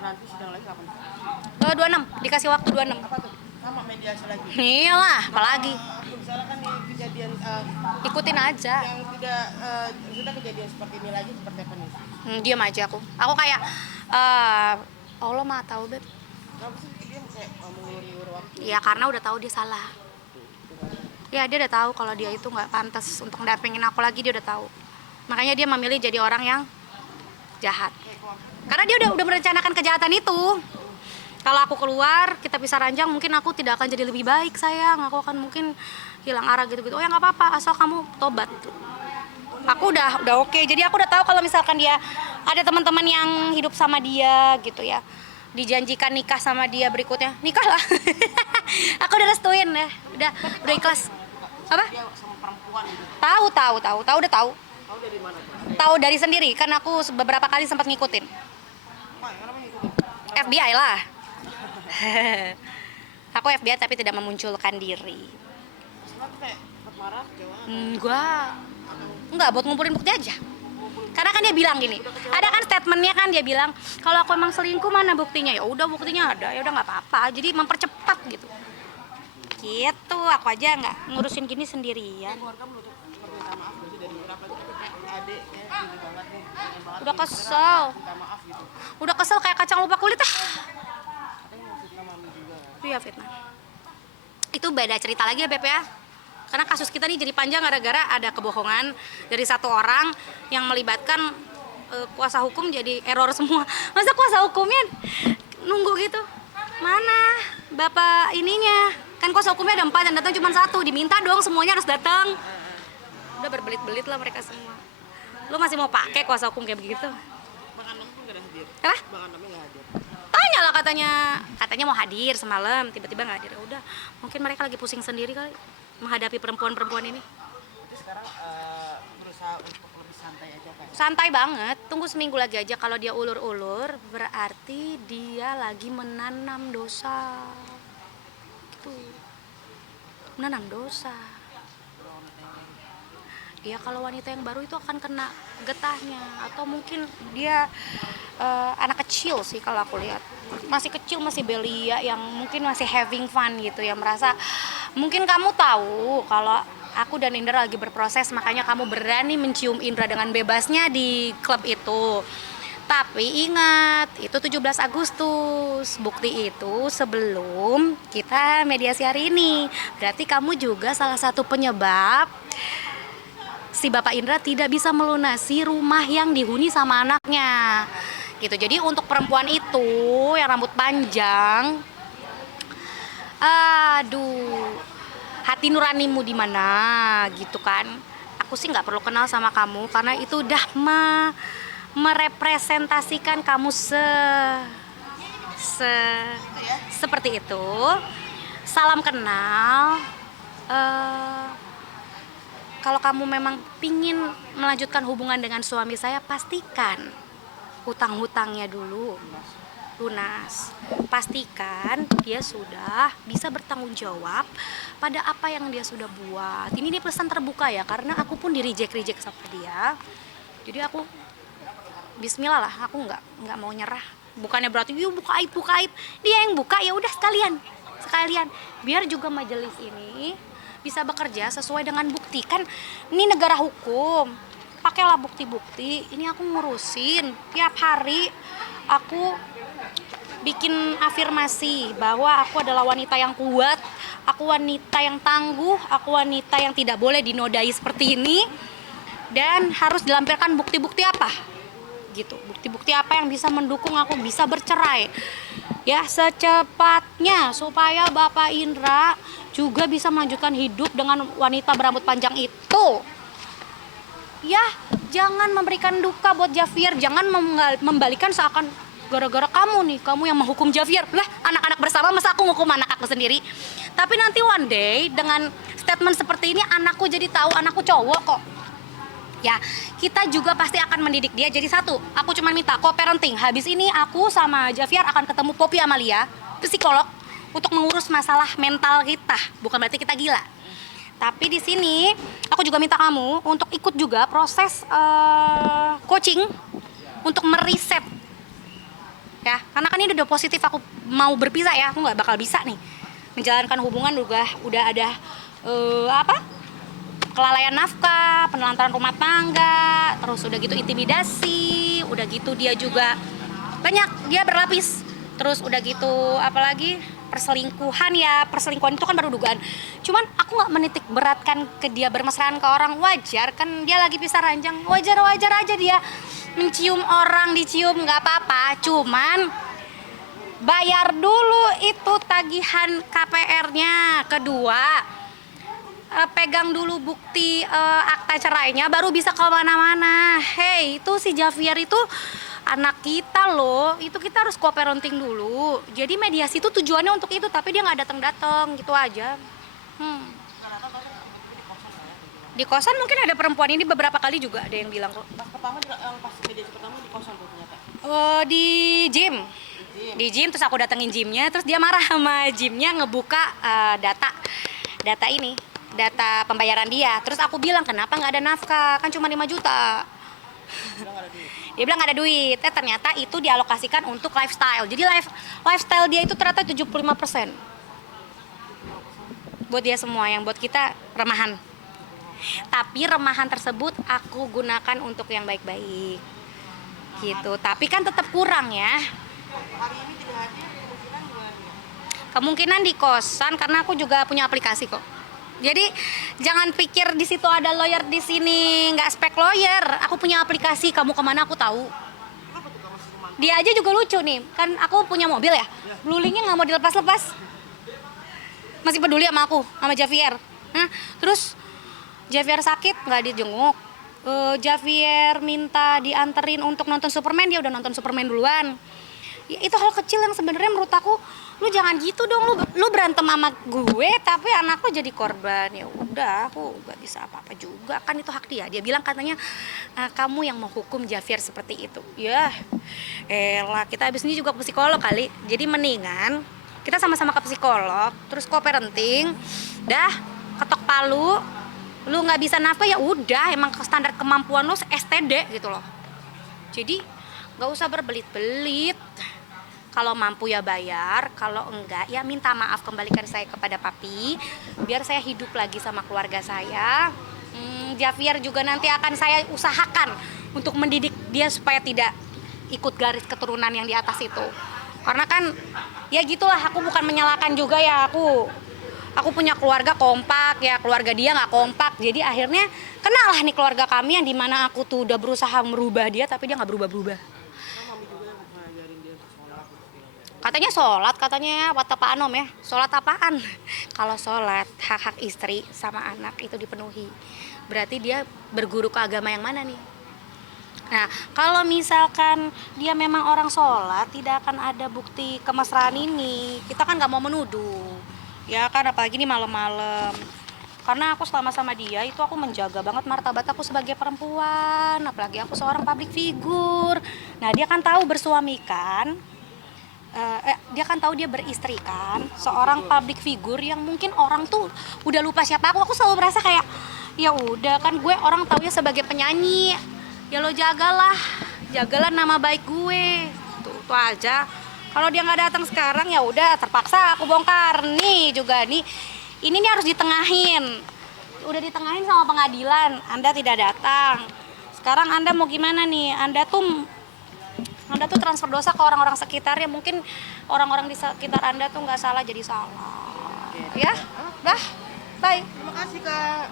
nanti sidang lagi kapan? 26, dikasih waktu 26. Apa tuh? Sama mediasi lagi? Iyalah, apalagi. Misalnya kan nih kejadian Ikutin aja. yang tidak sudah kejadian seperti ini lagi seperti apa nih? Diam aja aku. Aku kayak Allah mah tahu, Beb. Kenapa sih dia kayak mengulur-ulur waktu? Ya karena udah tahu dia salah. Ya dia udah tahu kalau dia itu nggak pantas untuk dampingin aku lagi, dia udah tahu. Makanya dia memilih jadi orang yang jahat. Karena dia udah merencanakan kejahatan itu. Kalau aku keluar, kita bisa ranjang, mungkin aku tidak akan jadi lebih baik, sayang. Aku akan mungkin hilang arah gitu-gitu. Oh ya nggak apa-apa, asal kamu tobat. Aku udah oke. Jadi aku udah tahu kalau misalkan dia ada teman-teman yang hidup sama dia gitu ya, dijanjikan nikah sama dia berikutnya, nikah lah. Aku udah restuin ya, udah ikhlas. Apa? Dia sama perempuan gitu. Tahu udah tahu. Tahu dari mana? Tahu dari sendiri, kan aku beberapa kali sempat ngikutin. Wah, kenapa ngikutin? FBI lah. Aku FBI tapi tidak memunculkan diri. Kenapa kayak sempat marah, kecewa? Enggak, buat ngumpulin bukti aja. Karena kan dia bilang gini, ada kan statementnya kan dia bilang, kalau aku emang selingkuh mana buktinya? Ya udah buktinya ada, ya udah nggak apa-apa. Jadi mempercepat gitu. Gitu, aku aja nggak ngurusin gini sendirian. Keluarga menutup permintaan maaf gak sih dari berapa itu kayak adik ya gini banget nih, pengen banget Udah nih, kesel, minta maaf gitu. udah kesel kayak kacang lupa kulit ah. Katanya mau fitnah mami juga. Iya fitnah. Itu beda cerita lagi ya Beb ya. Karena kasus kita nih jadi panjang gara-gara ada kebohongan dari satu orang yang melibatkan kuasa hukum, jadi error semua. Masa kuasa hukumnya nunggu gitu? Mana bapak ininya? Kan kuasa hukumnya ada 4 yang datang cuma 1. Diminta dong semuanya harus datang. Udah berbelit-belit lah mereka semua. Lu masih mau pakai kuasa hukum kayak begitu? Bang Anam pun gak ada hadir. Apa? Bang Anamnya gak hadir. Tanya lah katanya mau hadir semalam, tiba-tiba nggak hadir. Ya udah, mungkin mereka lagi pusing sendiri kali menghadapi perempuan-perempuan ini. Jadi sekarang berusaha untuk lebih santai aja kan? Santai banget, tunggu seminggu lagi aja. Kalau dia ulur-ulur, berarti dia lagi menanam dosa. Gitu. Menanam dosa. Ya kalau wanita yang baru itu akan kena getahnya. Atau mungkin dia anak kecil sih kalau aku lihat. Masih kecil, masih belia yang mungkin masih having fun gitu ya. Merasa, mungkin kamu tahu kalau aku dan Indra lagi berproses, makanya kamu berani mencium Indra dengan bebasnya di klub itu. Tapi ingat, itu 17 Agustus. Bukti itu sebelum kita mediasi hari ini. Berarti kamu juga salah satu penyebab si Bapak Indra tidak bisa melunasi rumah yang dihuni sama anaknya. Gitu. Jadi untuk perempuan itu yang rambut panjang, aduh, hati nuranimu di mana gitu kan? Aku sih nggak perlu kenal sama kamu karena itu udah merepresentasikan kamu seperti itu. Salam kenal. Kalau kamu memang pingin melanjutkan hubungan dengan suami saya, pastikan hutang-hutangnya dulu lunas. Pastikan dia sudah bisa bertanggung jawab pada apa yang dia sudah buat. Ini dia pesan terbuka ya, karena aku pun di-reject sama dia. Jadi aku bismillah lah, aku nggak mau nyerah. Bukannya berarti yuk buka aib. Dia yang buka, ya udah sekalian. Biar juga majelis ini bisa bekerja sesuai dengan bukti. Kan ini negara hukum. Pakailah bukti-bukti. Ini aku ngurusin tiap hari. Aku bikin afirmasi bahwa aku adalah wanita yang kuat, aku wanita yang tangguh, aku wanita yang tidak boleh dinodai seperti ini, dan harus dilampirkan bukti-bukti apa gitu, bukti-bukti apa yang bisa mendukung aku bisa bercerai ya secepatnya, supaya Bapak Indra juga bisa melanjutkan hidup dengan wanita berambut panjang itu. Ya, jangan memberikan duka buat Javier, jangan membalikan seakan gara-gara kamu nih, kamu yang menghukum Javier. Lah, anak-anak bersama, masa aku ngukum anak aku sendiri? Tapi nanti one day dengan statement seperti ini, anakku jadi tahu anakku cowok kok. Ya, kita juga pasti akan mendidik dia. Jadi satu, aku cuma minta co-parenting. Habis ini aku sama Javier akan ketemu Poppy Amalia, psikolog, untuk mengurus masalah mental kita. Bukan berarti kita gila. Tapi di sini aku juga minta kamu untuk ikut juga proses coaching untuk meriset ya Karena kan ini udah positif, aku mau berpisah ya, aku nggak bakal bisa nih menjalankan hubungan udah ada kelalaian nafkah, penelantaran rumah tangga, terus udah gitu intimidasi, udah gitu dia juga banyak, dia berlapis, terus udah gitu apalagi perselingkuhan. Ya perselingkuhan itu kan baru dugaan, cuman aku nggak menitik beratkan ke dia bermesraan ke orang. Wajar kan dia lagi pisah ranjang, wajar aja dia mencium orang, dicium nggak apa-apa, cuman bayar dulu itu tagihan KPR-nya. Kedua, pegang dulu bukti akta cerainya baru bisa kemana-mana. Hei, itu si Javier itu anak kita loh, itu kita harus co-parenting dulu. Jadi mediasi itu tujuannya untuk itu, tapi dia nggak datang gitu aja. Di kosan mungkin ada perempuan ini beberapa kali juga ada yang bilang kok. Pas mediasi pertama di kosan tuh ternyata. Di gym. Di gym, terus aku datengin gymnya, terus dia marah sama gymnya ngebuka data pembayaran dia. Terus aku bilang kenapa nggak ada nafkah, kan cuma 5 juta. Dia bilang nggak ada duit. Ternyata itu dialokasikan untuk lifestyle. Jadi lifestyle dia itu ternyata 75% buat dia semua, yang buat kita remahan. Tapi remahan tersebut aku gunakan untuk yang baik-baik gitu. Tapi kan tetap kurang ya. Hari ini tidak hadir, kemungkinan gimana? Kemungkinan di kosan, karena aku juga punya aplikasi kok. Jadi jangan pikir di situ ada lawyer, di sini nggak spek lawyer. Aku punya aplikasi, kamu kemana aku tahu. Dia aja juga lucu nih, kan aku punya mobil ya. Blulingnya nggak mau dilepas-lepas. Masih peduli sama aku, sama Javier. Terus Javier sakit nggak dijenguk. Javier minta dianterin untuk nonton Superman, dia udah nonton Superman duluan. Ya, itu hal kecil yang sebenarnya menurut aku, lu jangan gitu dong, lu berantem sama gue tapi anak lu jadi korban. Ya udah, aku gak bisa apa-apa juga, kan itu hak dia. Dia bilang katanya kamu yang menghukum Javier seperti itu. Ya elah, kita habis ini juga ke psikolog kali, jadi mendingan kita sama-sama ke psikolog, terus co-parenting, dah ketok palu. Lu nggak bisa nafkah ya udah, emang standar kemampuan lu STD gitu loh. Jadi nggak usah berbelit-belit. Kalau mampu ya bayar, kalau enggak ya minta maaf, kembalikan saya kepada papi, biar saya hidup lagi sama keluarga saya. Javier juga nanti akan saya usahakan untuk mendidik dia supaya tidak ikut garis keturunan yang di atas itu. Karena kan ya gitulah, aku bukan menyalahkan juga ya, aku punya keluarga kompak ya, keluarga dia nggak kompak. Jadi akhirnya kenalah nih keluarga kami yang dimana aku tuh udah berusaha merubah dia tapi dia nggak berubah-berubah. Katanya sholat, katanya kata Pak Anom ya, sholat apaan? Kalau sholat, hak-hak istri sama anak itu dipenuhi, berarti dia berguru ke agama yang mana nih? Nah, kalau misalkan dia memang orang sholat, tidak akan ada bukti kemesraan ini. Kita kan nggak mau menuduh, ya kan, apalagi ini malam-malam. Karena aku selama sama dia itu aku menjaga banget martabat aku sebagai perempuan, apalagi aku seorang public figure. Nah, dia kan tahu bersuamikan. Dia kan tahu dia beristri kan, seorang public figure yang mungkin orang tuh udah lupa siapa aku. Aku selalu merasa kayak ya udah kan, gue orang taunya sebagai penyanyi, ya lo jagalah nama baik gue, tuh aja. Kalau dia nggak datang sekarang ya udah, terpaksa aku bongkar. Nih juga nih, ini nih harus ditengahin, udah ditengahin sama pengadilan, Anda tidak datang. Sekarang Anda mau gimana nih? Anda tuh transfer dosa ke orang-orang sekitar, ya mungkin orang-orang di sekitar Anda tuh nggak salah jadi salah. Ya, dah, bye. Terima kasih Kak.